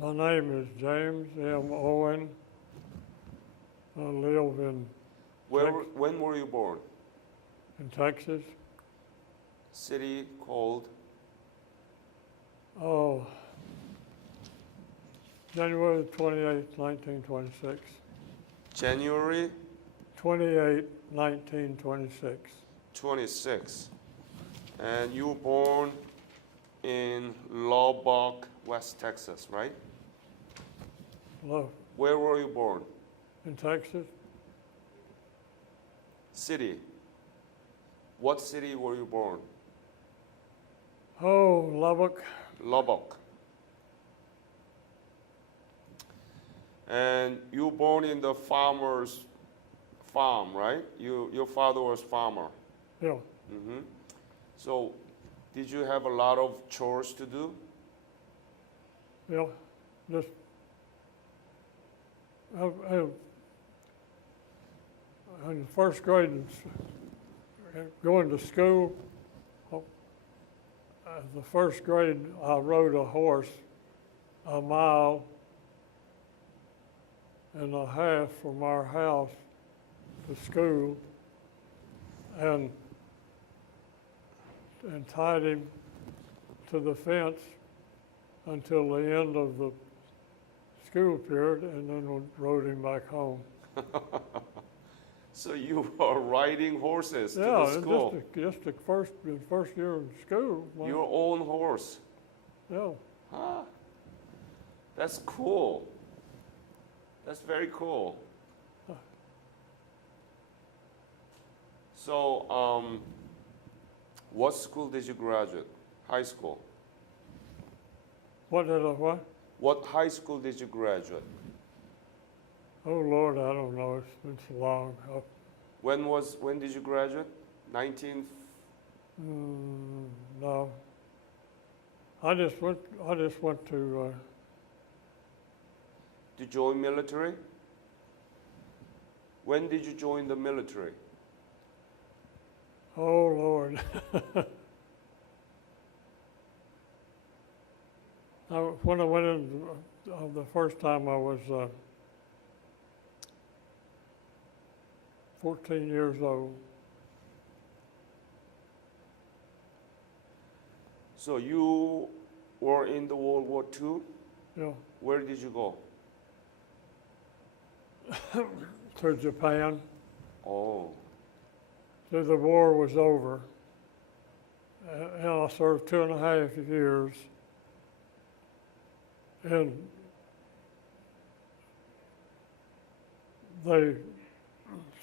My name is James M. Owen. I live When were you born? in Texas. City called? Oh, January 28, 1926. January 28, 1926. 26. And you were born in Lubbock, West Texas, right? Hello, Where were you born? in Texas. City. What city were you born? Oh, Lubbock. Lubbock. And you were born in the farmer's farm, right? Your father was farmer. Yeah, hmm So, did you have a lot of chores to do? yeah. Just I, in first grade, going to school. oh, the first grade, I rode a horse a mile and a half from our house to school, and tied him to the fence until the end of the school period, and then rode him back home. So you were riding horses to Yeah, the school. just the first year in school. Your own horse. Yeah, Huh? That's cool. That's very cool. So, what school did you graduate? High school. what? What high school did you graduate? Oh Lord, I don't know. It's been so long. When did you graduate? 19. No, I just went to. To join military? When did you join the military? Oh Lord. When I went in the first time, I was 14 years old. So you were in the World War II? Yeah, Where did you go? to Japan. Oh, So the war was over, and I served 2.5 years. And they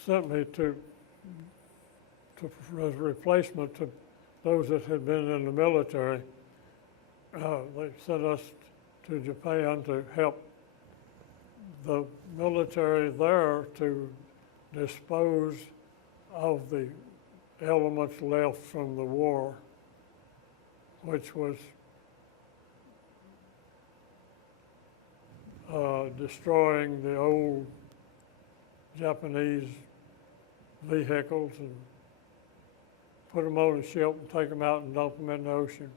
sent me as a replacement to those that had been in the military. They sent us to Japan to help the military there to dispose of the elements left from the war, which was destroying the old Japanese vehicles and put them on a ship and take them out and dump them in the ocean.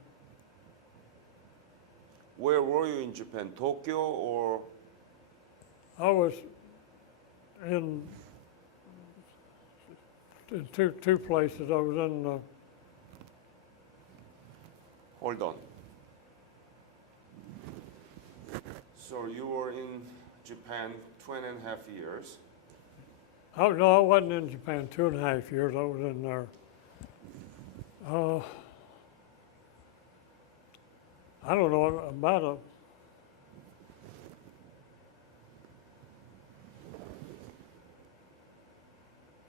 where were you in Japan? Tokyo or? I was in two places. I was in Hold on. So you were in Japan 2.5 years. oh no, I wasn't in Japan 2.5 years. I was in there. I don't know,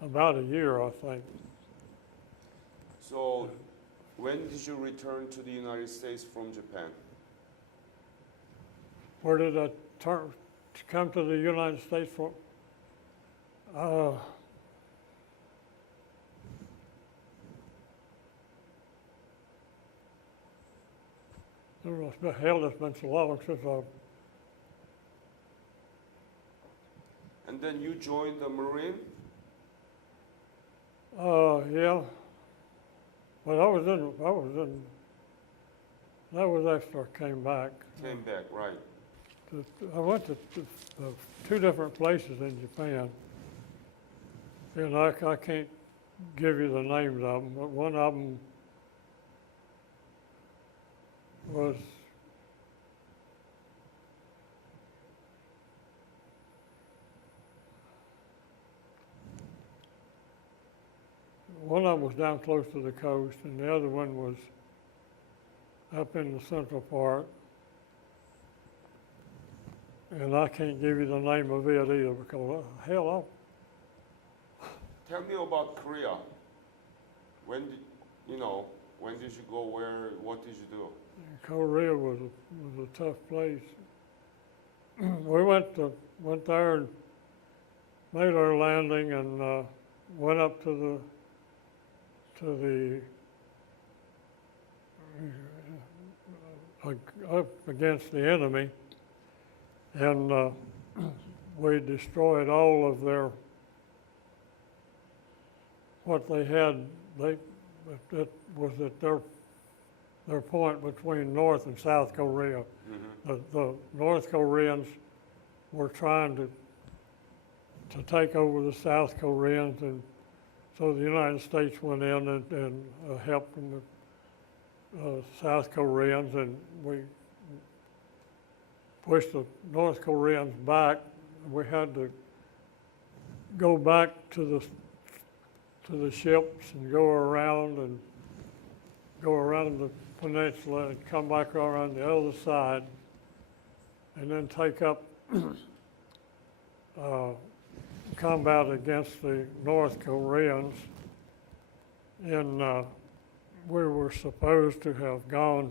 about a year, I think. So when did you return to the United States from Japan? Where did I come to the United States for? I don't know, it's been so long since And then you joined the Marine? yeah. But that was after I came back. Came back, right. I went to two different places in Japan, and I can't give you the names of them, but one of them was down close to the coast, and the other one was up in the central part. And I can't give you the name of it either because, hell, Tell me about Korea. When did you go? Where? What did you do? Korea was a tough place. We went there and made our landing and went up to the up against the enemy, and we destroyed all of what they had. That was at their point between North and South Korea. Mm-hmm. The North Koreans were trying to take over the South Koreans, and so the United States went in and helped them, the South Koreans, and we pushed the North Koreans back. We had to go back to the ships and go around the peninsula and come back around the other side, and then take up combat against the North Koreans. And we were supposed to have gone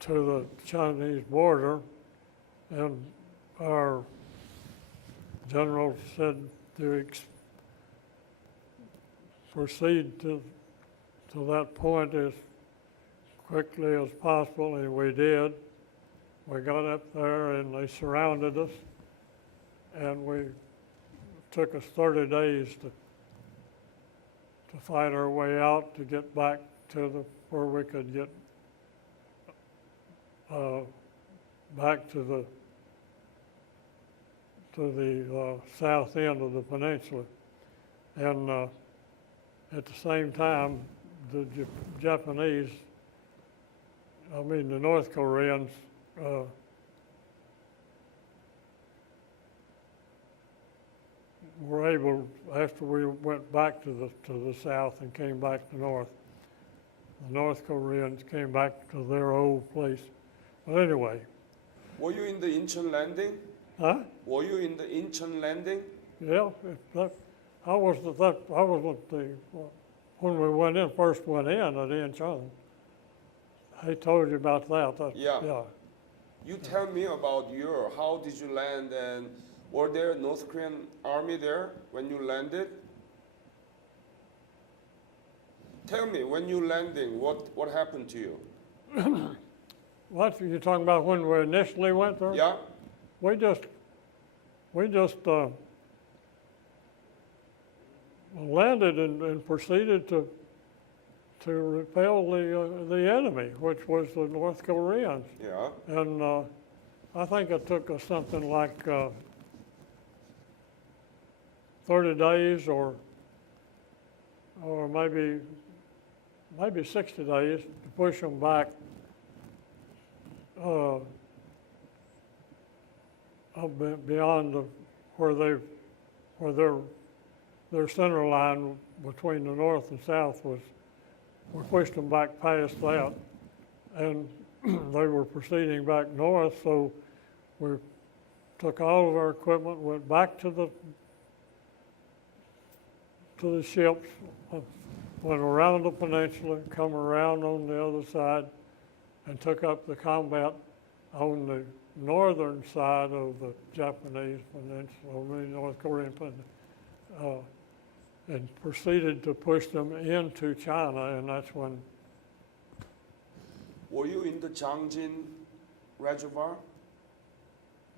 to the Chinese border, and our general said to proceed to that point as quickly as possible, and we did. We got up there and they surrounded us, and took us 30 days to fight our way out to get back to where we could get back to the south end of the peninsula. And at the same time, the the North Koreans were able, after we went back to the south and came back to north, the North Koreans came back to their old place. But anyway. Were you in the Incheon landing? Huh? Were you in the Incheon landing? Yeah, I was when we first went in at Incheon. I told you about that. Yeah. You tell me about how did you land, and were there North Korean army there when you landed? Tell me, when you landing, what happened to you? What are you talking about when we initially went there? Yeah. We just landed and proceeded to repel the enemy, which was the North Koreans. Yeah. And I think it took us something like 30 days or maybe 60 days to push them back beyond where their center line between the north and south was. We pushed them back past that, and they were proceeding back north, so we took all of our equipment, went back to the ships, went around the peninsula, come around on the other side, and took up the combat on the northern side of the Japanese peninsula, North Korean peninsula, and proceeded to push them into China, and that's when. Were you in the Changjin Reservoir?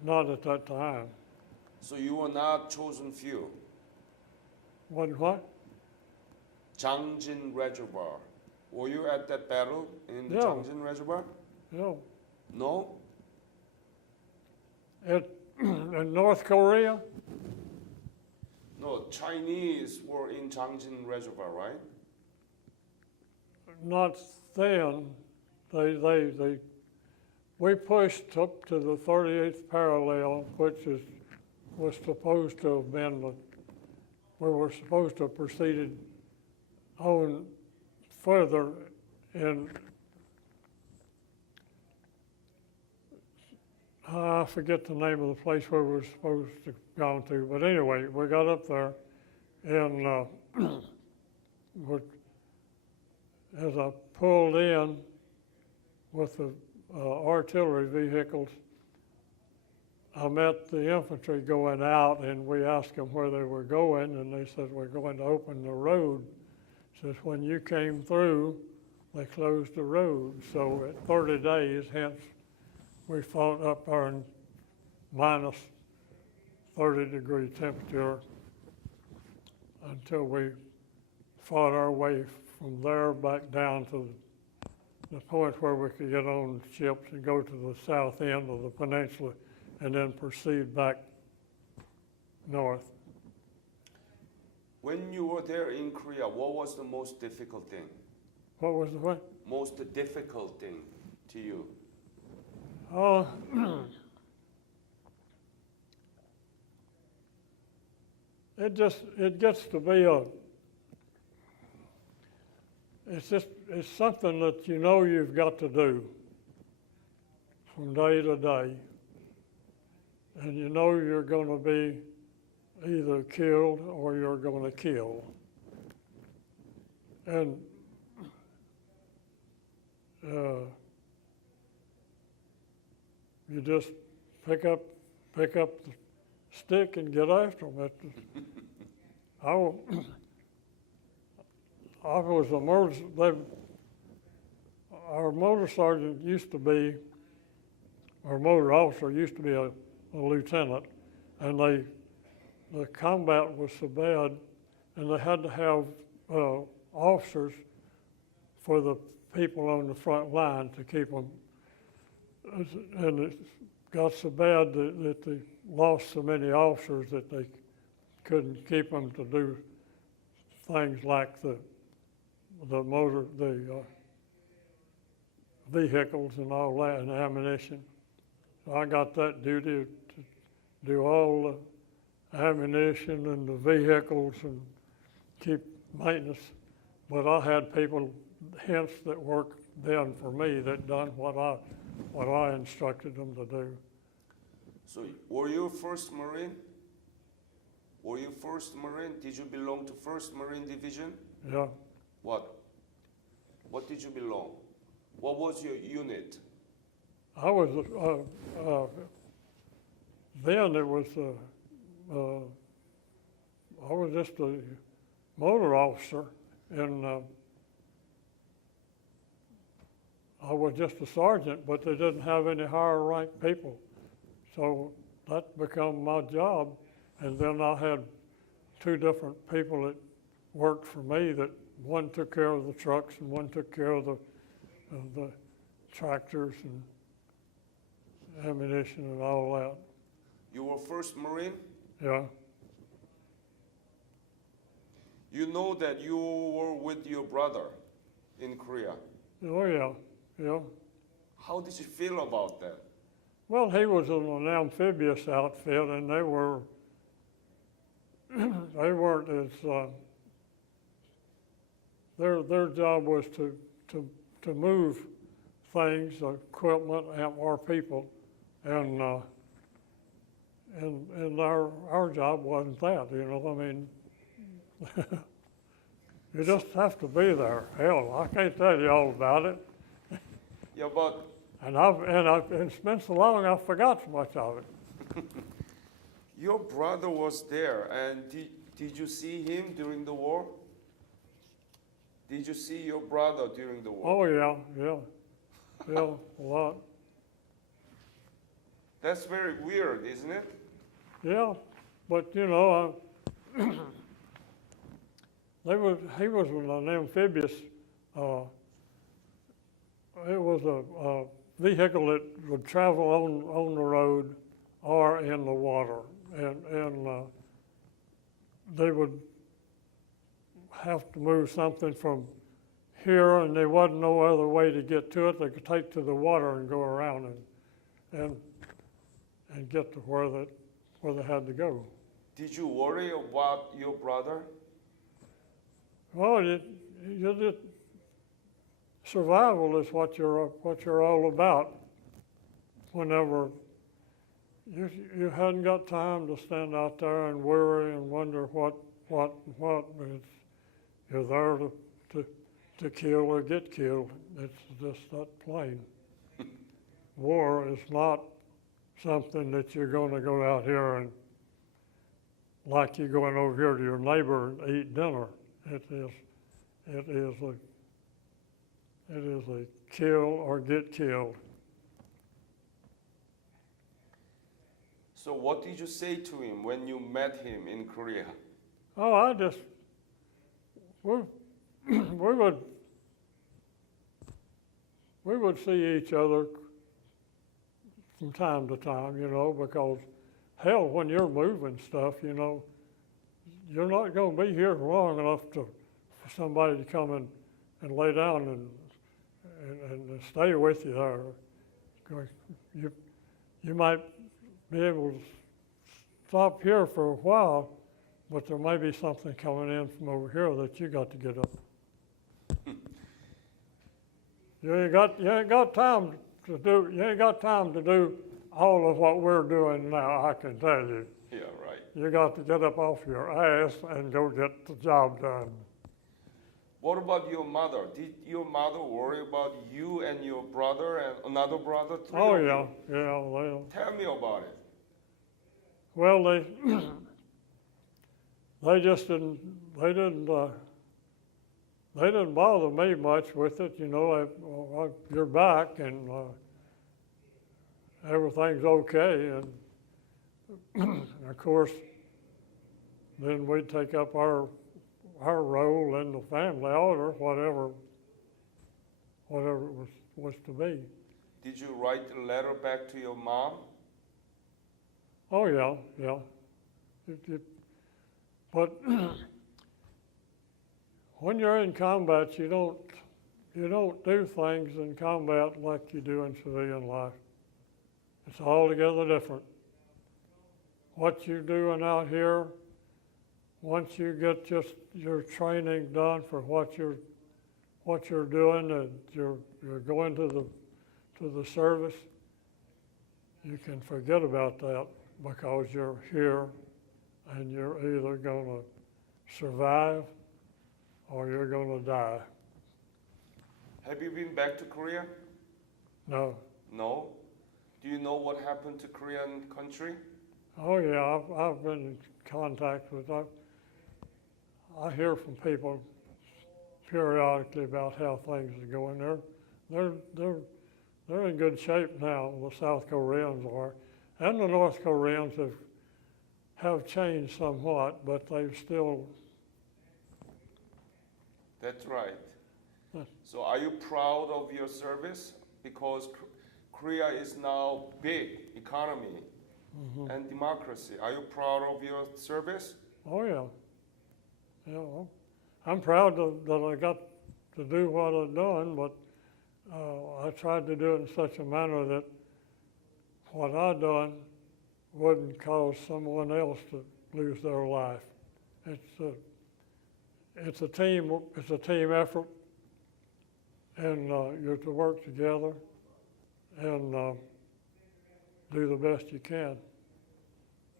Not at that time. So you were not chosen few? What? Changjin Reservoir. Were you at that battle in the Yeah. Changjin Reservoir? Yeah. No? In North Korea, No, Chinese were in Changjin Reservoir, right? not then. We pushed up to the 38th parallel, which was supposed to have been we were supposed to have proceeded on further in, I forget the name of the place where we were supposed to go to, but anyway, we got up there, and as I pulled in with the artillery vehicles, I met the infantry going out, and we asked them where they were going, and they said, we're going to open the road. Says, when you came through, they closed the road. So at 30 days, hence, we fought up there in minus 30-degree temperature until we fought our way from there back down to the point where we could get on ships and go to the south end of the peninsula and then proceed back north. When you were there in Korea, what was the most difficult thing? What was the what? Most difficult thing to you? It gets to be it's something that you know you've got to do from day to day. And you know you're going to be either killed or you're going to kill. And you just pick up the stick and get after them. I was our motor sergeant used to be, our motor officer used to be a lieutenant, and the combat was so bad, and they had to have officers for the people on the front line to keep them. And it got so bad that they lost so many officers that they couldn't keep them to do things like the vehicles and all that, and ammunition. So I got that duty to do all the ammunition and the vehicles and keep maintenance. But I had people, hence, that worked then for me that done what I instructed them to do. So were you first Marine? Were you first Marine? Did you belong to 1st Marine Division? Yeah. What? What did you belong? What was your unit? I was, then it was, I was just a motor officer, and I was just a sergeant, but they didn't have any higher ranked people. So that became my job. And then I had 2 different people that worked for me, that one took care of the trucks and one took care of the tractors and ammunition and all that. You were 1st Marine? Yeah. You know that you were with your brother in Korea. Oh, yeah, yeah. How did you feel about that? Well, he was in an amphibious outfit, and they weren't as, their job was to move things, equipment, and our people, and our job wasn't that, you know, I mean, you just have to be there. Hell, I can't tell you all about it. Yeah, but And it's been so long, I forgot so much of it. your brother was there, and did you see him during the war? Did you see your brother during the war? Oh, yeah, a lot. That's very weird, isn't it? Yeah, but you know, he was with an amphibious, it was a vehicle that would travel on the road or in the water. And they would have to move something from here, and there wasn't no other way to get to it. They could take to the water and go around and get to where they had to go. Did you worry about your brother? Well, survival is what you're all about. Whenever you hadn't got time to stand out there and worry and wonder what. You're there to kill or get killed. It's just that plain. War is not something that you're going to go out here and like you're going over here to your neighbor and eat dinner. It is a kill or get killed. So what did you say to him when you met him in Korea? Oh, we would see each other from time to time, because hell, when you're moving stuff, you're not going to be here long enough for somebody to come and lay down and stay with you there. You might be able to stop here for a while, but there may be something coming in from over here that you got to get up. You ain't got time to do all of what we're doing now, I can tell you. Yeah, right. You got to get up off your ass and go get the job done. What about your mother? Did your mother worry about you and your brother and another brother too? Oh yeah. Tell me about it. Well, they just didn't. They didn't bother me much with it. You're back and everything's okay. And of course, then we'd take up our role in the family order, whatever it was to be. Did you write a letter back to your mom? Oh yeah. But when you're in combat, you don't do things in combat like you do in civilian life. It's altogether different. What you're doing out here, once you get just your training done for what you're doing, and you're going to the service, you can forget about that because you're here and you're either going to survive or you're going to die. Have you been back to Korea? No. No? Do you know what happened to Korean country? Oh yeah, I've been in contact with. I hear from people periodically about how things are going there. They're in good shape now. The South Koreans are, and the North Koreans have changed somewhat, but they've still. That's right. So are you proud of your service? Because Korea is now big economy and democracy. Are you proud of your service? Oh yeah. Yeah, well, I'm proud that I got to do what I've done, but I tried to do it in such a manner that what I done wouldn't cause someone else to lose their life. It's a team effort, and you're to work together and do the best you can.